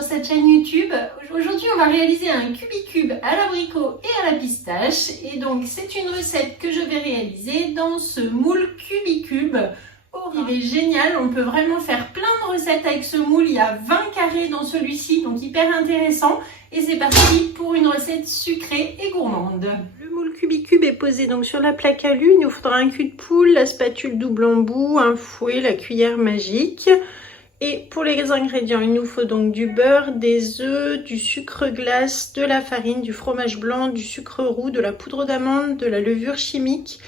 sur cette chaîne YouTube. Aujourd'hui on va réaliser un cubicube à l'abricot et à la pistache. Et donc c'est une recette que je vais réaliser dans ce moule cubicube. Oh, il est génial, on peut vraiment faire plein de recettes avec ce moule. Il y a 20 carrés dans celui-ci, donc hyper intéressant. Et c'est parti pour une recette sucrée et gourmande. Le moule cubicube est posé donc sur la plaque à lu. Il nous faudra un cul de poule, la spatule double embout, un fouet, la cuillère magique. Et pour les ingrédients, il nous faut donc du beurre, des œufs, du sucre glace, de la farine, du fromage blanc, du sucre roux, de la poudre d'amande, de la levure chimique,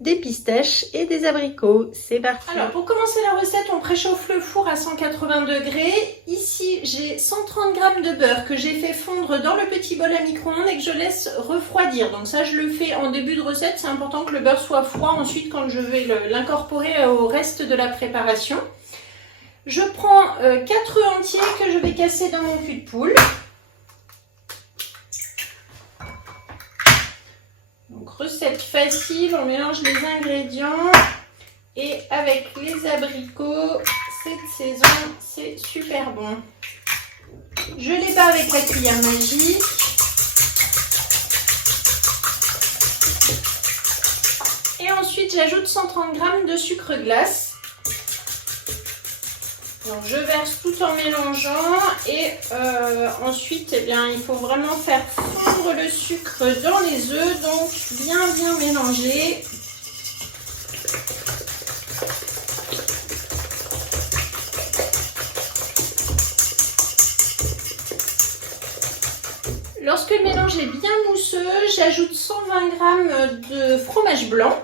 des pistaches et des abricots. C'est parti. Alors pour commencer la recette, on préchauffe le four à 180 degrés. Ici, j'ai 130 g de beurre que j'ai fait fondre dans le petit bol à micro-ondes et que je laisse refroidir. Donc ça, je le fais en début de recette. C'est important que le beurre soit froid ensuite quand je vais l'incorporer au reste de la préparation. Je prends 4 œufs entiers que je vais casser dans mon cul de poule. Donc recette facile, on mélange les ingrédients et avec les abricots, cette saison, c'est super bon. Je les bats avec la cuillère magique. Et ensuite, j'ajoute 130 g de sucre glace. Donc je verse tout en mélangeant et ensuite il faut vraiment faire fondre le sucre dans les œufs, donc bien mélanger. Lorsque le mélange est bien mousseux, j'ajoute 120 g de fromage blanc.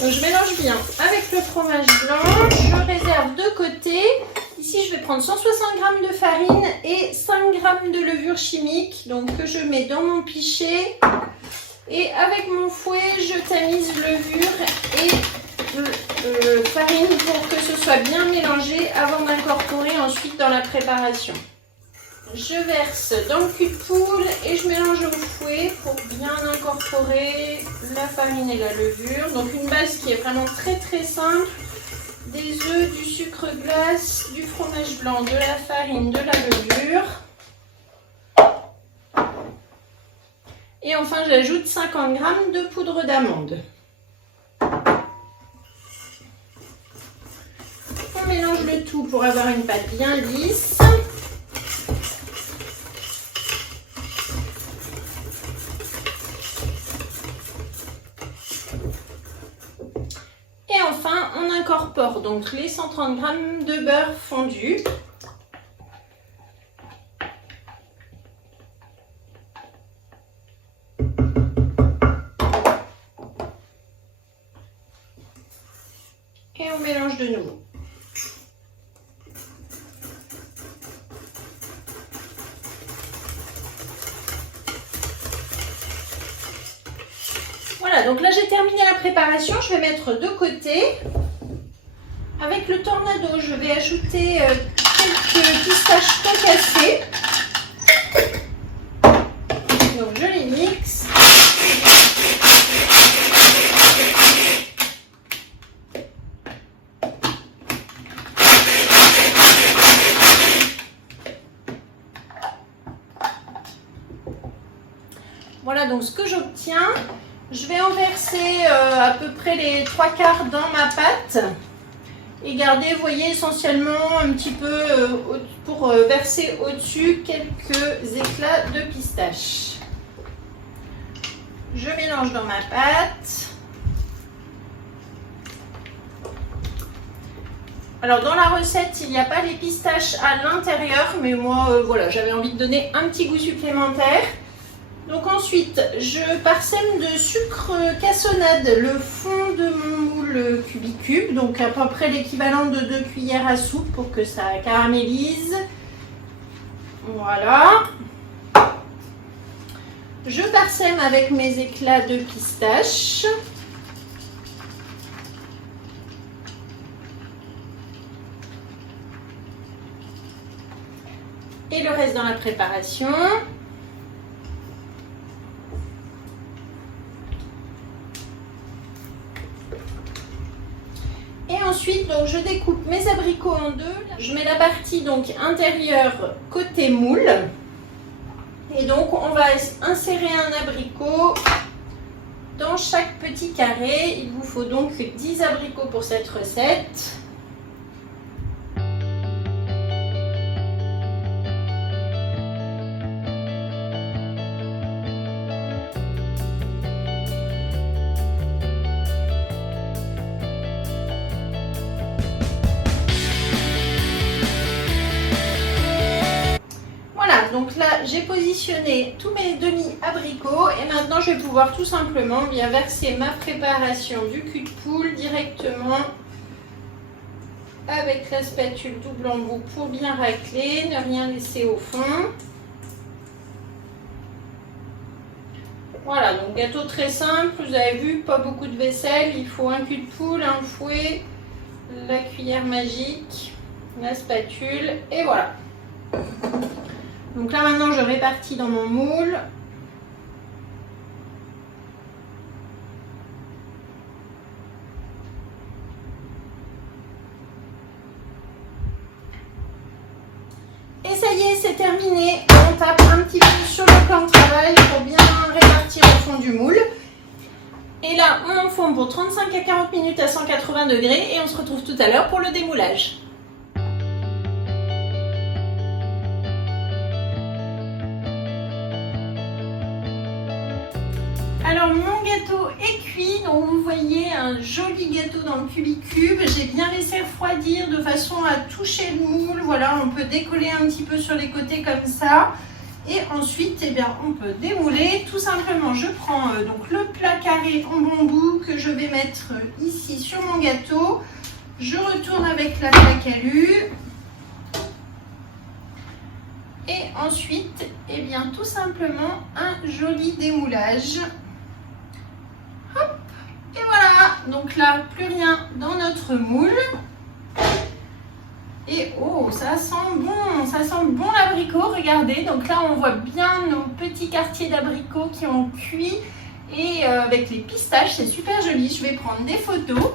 Donc je mélange bien avec le fromage blanc, je réserve de côté. Ici je vais prendre 160 g de farine et 5 g de levure chimique, donc que je mets dans mon pichet. Et avec mon fouet, je tamise levure et farine pour que ce soit bien mélangé avant d'incorporer ensuite dans la préparation. Je verse dans le cul de poule et je mélange au fouet pour bien incorporer la farine et la levure. Donc une base qui est vraiment très simple. Des œufs, du sucre glace, du fromage blanc, de la farine, de la levure. Et enfin j'ajoute 50 g de poudre d'amande. On mélange le tout pour avoir une pâte bien lisse. Et enfin, on incorpore donc les 130 g de beurre fondu. Et on mélange de nouveau. Voilà, donc là j'ai terminé la préparation, je vais mettre de côté. Avec le tornado, je vais ajouter quelques pistaches concassées. Donc je les mixe. Voilà donc ce que j'obtiens. Je vais en verser à peu près les 3/4 dans ma pâte et garder, vous voyez, essentiellement un petit peu pour verser au-dessus quelques éclats de pistache. Je mélange dans ma pâte. Alors dans la recette, il n'y a pas les pistaches à l'intérieur, mais moi, voilà, j'avais envie de donner un petit goût supplémentaire. Donc ensuite, je parsème de sucre cassonade le fond de mon moule cubicube, donc à peu près l'équivalent de 2 cuillères à soupe pour que ça caramélise. Voilà. Je parsème avec mes éclats de pistache. Et le reste dans la préparation. ensuite, donc, je découpe mes abricots en deux. Je mets la partie donc intérieure côté moule. Et donc, on va insérer un abricot dans chaque petit carré. Il vous faut donc 10 abricots pour cette recette. Donc là, j'ai positionné tous mes demi-abricots et maintenant je vais pouvoir tout simplement bien verser ma préparation du cul de poule directement avec la spatule double embout pour bien racler, ne rien laisser au fond. Voilà, donc gâteau très simple, vous avez vu, pas beaucoup de vaisselle, il faut un cul de poule, un fouet, la cuillère magique, la spatule et voilà. Donc là maintenant je répartis dans mon moule. Et ça y est, c'est terminé. On tape un petit peu sur le plan de travail pour bien répartir au fond du moule. Et là on enfourne pour 35 à 40 minutes à 180 degrés et on se retrouve tout à l'heure pour le démoulage. Alors mon gâteau est cuit, donc vous voyez un joli gâteau dans le cubicube. J'ai bien laissé refroidir de façon à toucher le moule. Voilà, on peut décoller un petit peu sur les côtés comme ça. Et ensuite, eh bien, on peut démouler. Tout simplement, je prends donc le plat carré en bambou que je vais mettre ici sur mon gâteau. Je retourne avec la plaque alu. Et ensuite, eh bien, tout simplement un joli démoulage. Hop, et voilà, donc là, plus rien dans notre moule. Et oh, ça sent bon l'abricot, regardez. Donc là, on voit bien nos petits quartiers d'abricots qui ont cuit. Et avec les pistaches, c'est super joli. Je vais prendre des photos.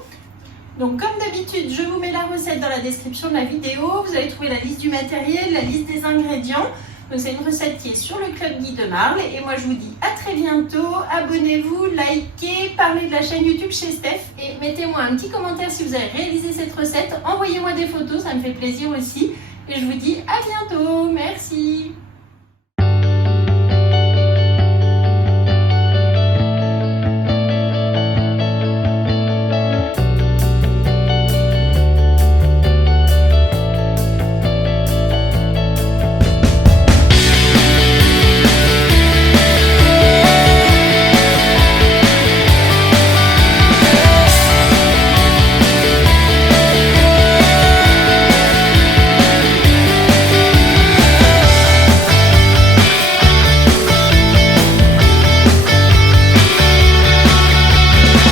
Donc comme d'habitude, je vous mets la recette dans la description de la vidéo. Vous allez trouver la liste du matériel, la liste des ingrédients. Donc c'est une recette qui est sur le Club Guy de Marle. Et moi je vous dis à très bientôt. Abonnez-vous, likez, parlez de la chaîne YouTube chez Steph. Et mettez-moi un petit commentaire si vous avez réalisé cette recette. Envoyez-moi des photos, ça me fait plaisir aussi. Et je vous dis à bientôt. Merci.